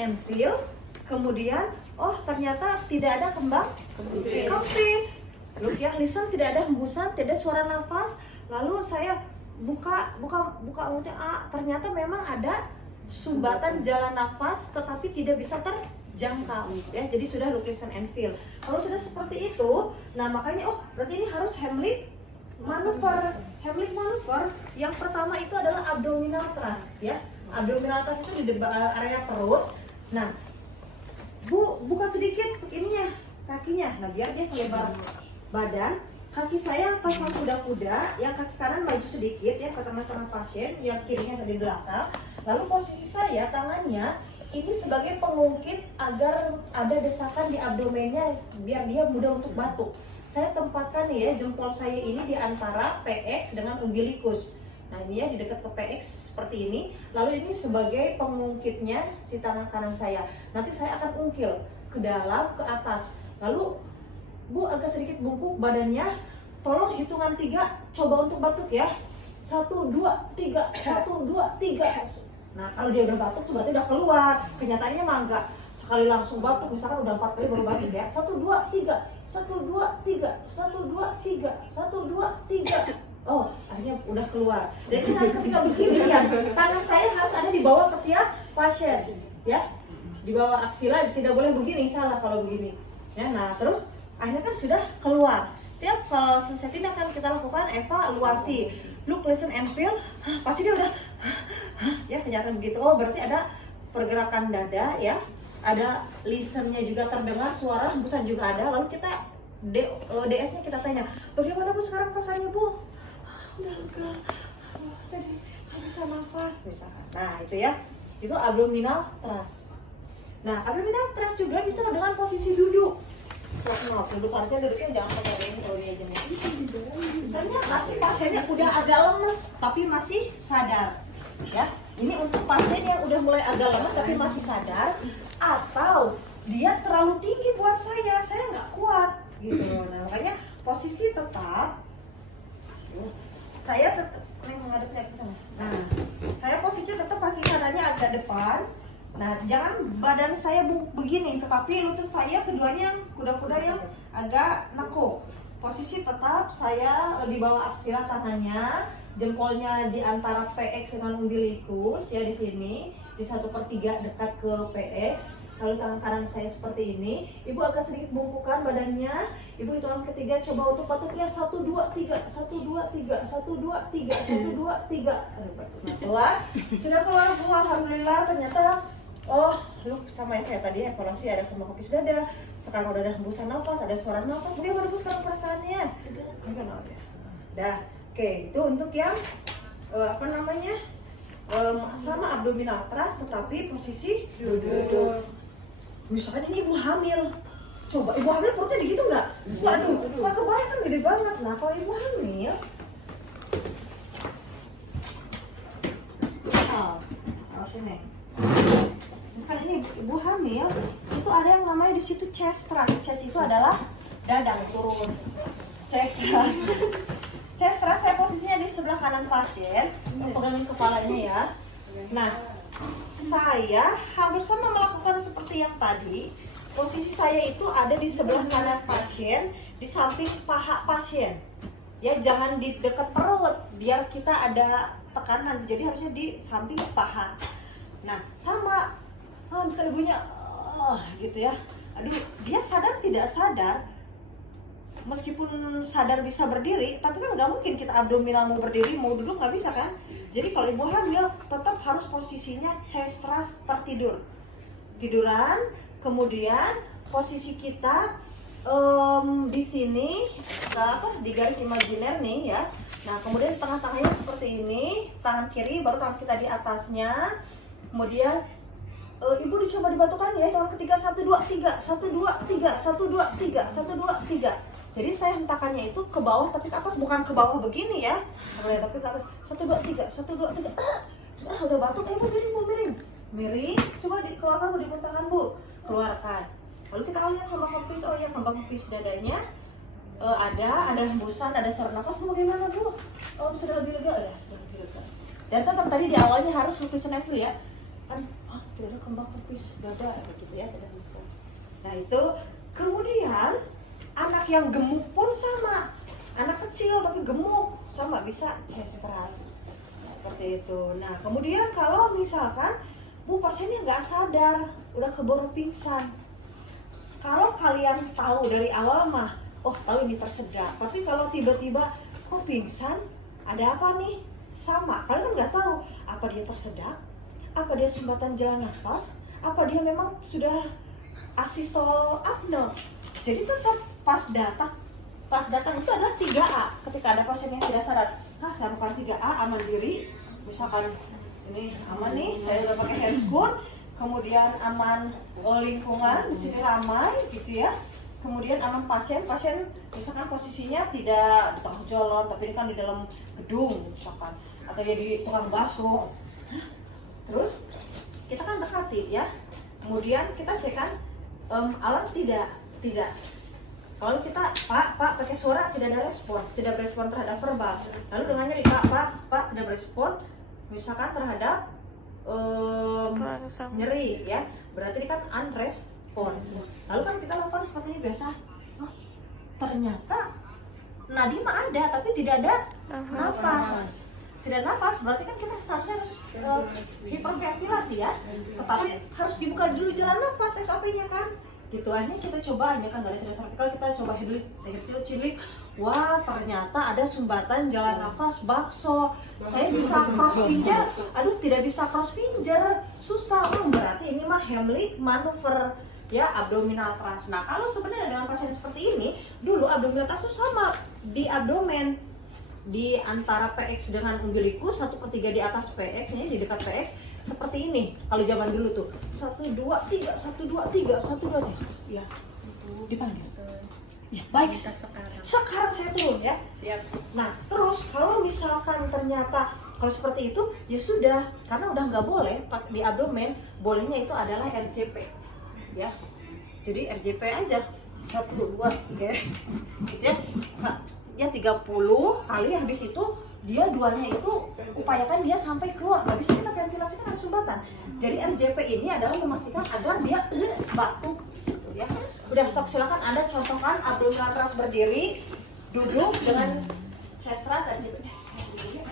Enfield, kemudian oh ternyata tidak ada kembang kempis. Rukyah listen, tidak ada hembusan, tidak ada suara nafas. Lalu saya buka mulutnya, ternyata memang ada sumbatan jalan nafas tetapi tidak bisa terjangkau ya. Jadi sudah look, listen and feel. Kalau sudah seperti itu, nah makanya oh berarti ini harus Heimlich manuver. Heimlich manuver yang pertama itu adalah abdominal thrust ya. Abdominal thrust itu di area perut. Nah, Bu, buka sedikit ininya, kakinya. Nah, biar dia selebar badan. Kaki saya pasang kuda-kuda, yang kaki kanan maju sedikit ya ke tengah-tengah pasien, yang kirinya di belakang. Lalu posisi saya, tangannya ini sebagai pengungkit agar ada desakan di abdomennya biar dia mudah untuk batuk. Saya tempatkan ya jempol saya ini di antara PX dengan umbilicus. Nah ini ya di dekat ke PX seperti ini. Lalu ini sebagai pengungkitnya si tangan kanan saya. Nanti saya akan ungkil ke dalam, ke atas. Lalu Bu agak sedikit bungkuk badannya. Tolong hitungan 3 coba untuk batuk ya. 1, 2, 3, 1, 2, 3. Nah kalau dia udah batuk tuh berarti udah keluar. Kenyataannya mah enggak sekali langsung batuk. Misalkan udah 4 kali baru batuk ya. 1, 2, 3, 1, 2, 3, 1, 2, 3, 1, 2, 3. Oh, akhirnya udah keluar. Dan ini ketika begini ya, tangan saya harus ada di bawah ketiak pasien, ya, di bawah aksila, tidak boleh begini, salah kalau begini. Ya, nah terus akhirnya kan sudah keluar. Setiap kalau selesai tindakan kita lakukan evaluasi, look, listen and feel. Pasti dia udah, ya kenyataan begitu. Oh, berarti ada pergerakan dada, ya, ada listennya juga terdengar, suara hembusan juga ada. Lalu kita DS-nya kita tanya, bagaimana Bu sekarang perasaannya Bu? Udah lega, tadi nggak bisa nafas misalkan. Nah itu ya, itu abdominal thrust. Nah abdominal thrust juga bisa dengan posisi duduk. No, duduk harusnya duduknya jangan pakai ini kalau dia jenis. Ternyata si pasiennya udah agak lemes tapi masih sadar. Ya, ini untuk pasien yang udah mulai agak lemes tapi masih sadar, atau dia terlalu tinggi buat saya nggak kuat gitu. Nah makanya posisi tetap. Saya tetap menghadapnya ke sana. Nah, saya posisinya tetap kaki kanannya agak depan. Nah, jangan badan saya bungkuk begini, tetapi lutut saya keduanya kuda-kuda yang agak nekuk. Posisi tetap saya di bawah aksila tangannya, jempolnya di antara PX dengan umbilicus ya di sini, di 1/3 dekat ke PX. Lalu tangan kanan saya seperti ini. Ibu agak sedikit bungkukan badannya. Ibu hitungan ketiga coba untuk batuknya 1, 2, 3, 1, 2, 3, 1, 2, 3, 1, 2, 3. Nah, keluar. Sudah keluar Bu, alhamdulillah. Ternyata oh, lu sama yang kayak tadi evaluasi, ada kembang kempis dada. Sekarang udah ada hembusan nafas, ada suara nafas. Bagaimana Bu sekarang perasaannya? Dah. Oke, itu untuk yang sama abdominal thrust tetapi posisi duduk. Misalkan ini ibu hamil, coba ibu hamil perutnya gitu nggak? Waduh, nggak kebayang kan gede banget. Nah kalau ibu hamil, sini. Misalkan ini ibu hamil, itu ada yang namanya di situ chest thrust. Chest itu adalah dada turun. Chest thrust. Chest thrust saya posisinya di sebelah kanan pasien, pegangin kepalanya ya. Nah, saya hampir sama melakukan seperti yang tadi. Posisi saya itu ada di sebelah kanan pasien, di samping paha pasien. Ya, jangan di dekat perut, biar kita ada tekanan. Jadi harusnya di samping paha. Nah, sama. Misalnya ibunya, gitu ya. Aduh, dia sadar tidak sadar. Meskipun sadar bisa berdiri, tapi kan nggak mungkin kita abdominal mau berdiri, mau duduk nggak bisa kan? Jadi kalau ibu hamil tetap harus posisinya chest thrust tertidur, tiduran, kemudian posisi kita di sini di garis imajiner nih ya. Nah kemudian tengah-tengahnya seperti ini, tangan kiri baru tangan kita di atasnya, kemudian ibu dicoba dibatukan ya, tangan ketiga 1, 2, 3, 1, 2, 3, 1, 2, 3, 1, 2, 3. Jadi saya hentakannya itu ke bawah tapi ke atas, bukan ke bawah begini ya. Tapi ke atas 1, 2, 3, 1, 2, 3. Udah batuk, Bu miring. Miring, coba dikeluarkan Bu, di tangan Bu. Keluarkan. Lalu kita lihat kembang kempis, oh ya kembang kempis dadanya ada hembusan, ada saluran nafas. Bagaimana Bu? Oh sudah lebih lega, sudah lebih lega. Dan tetap tadi di awalnya harus listen and feel ya. Kan tidak ada kembang kempis dada begitu ya, tidak bisa. Nah itu kemudian anak yang gemuk pun sama, anak kecil tapi gemuk sama bisa chest keras seperti itu. Nah kemudian kalau misalkan Bu pasiennya nggak sadar, udah keburu pingsan. Kalau kalian tahu dari awal mah, oh tahu ini tersedak. Tapi kalau tiba-tiba kok pingsan, ada apa nih? Sama, kalian kan nggak tahu apa dia tersedak, apa dia sumbatan jalan nafas, apa dia memang sudah asistol apne. Jadi tetap pas datang itu adalah 3A. Ketika ada pasien yang tidak sadar, saya bukan 3A, aman diri, misalkan ini aman nih, saya udah pakai handscoon, kemudian aman lingkungan, di sini ramai gitu ya. Kemudian aman pasien misalkan posisinya tidak di tengah jalan, tapi ini kan di dalam gedung misalkan, atau ya di tukang bakso. Terus kita kan dekati ya. Kemudian kita cek kan alarm tidak. Kalau kita Pak pakai suara tidak ada respon, tidak berespon terhadap verbal. Lalu dengannya di Pak tidak berespon, misalkan terhadap nyeri ya, berarti ini kan unrespon. Lalu kan kita lakukan seperti ini biasa. Oh, ternyata nadi mah ada tapi tidak ada nafas. Tidak nafas berarti kan kita seharusnya harus hiperventilasi ya. Tetapi harus dibuka dulu jalan nafas SOP-nya kan. Gitu akhirnya kita coba, ini kan nggak ada cedera servikal, kita coba headlick cilik. Wah ternyata ada sumbatan jalan nafas bakso. Saya bisa cross finger, aduh tidak bisa cross finger, susah. Berarti ini mah Heimlich maneuver ya, abdominal thrust. Nah kalau sebenarnya dengan pasien seperti ini, dulu abdominal thrust itu sama di abdomen, di antara PX dengan umbilikus 1/3 di atas PX, ini di dekat PX. Seperti ini kalau zaman dulu tuh 1 2 3 1 2 3 1 2 ya dipanggil ya. Baik, sekarang saya turun ya. Siap. Nah terus kalau misalkan ternyata kalau seperti itu ya sudah, karena udah nggak boleh di abdomen, bolehnya itu adalah RJP ya. Jadi RJP aja 1 2 3 gitu ya 30 kali, habis itu dia duanya itu upayakan dia sampai keluar, nggak bisa kita ventilasi kan harus sumbatan. Jadi RJP ini adalah memastikan agar dia batuk gitu ya. Udah sok silakan Anda contohkan abdominal thrust berdiri, duduk dengan chest thrust RJP. Saya dulu ya.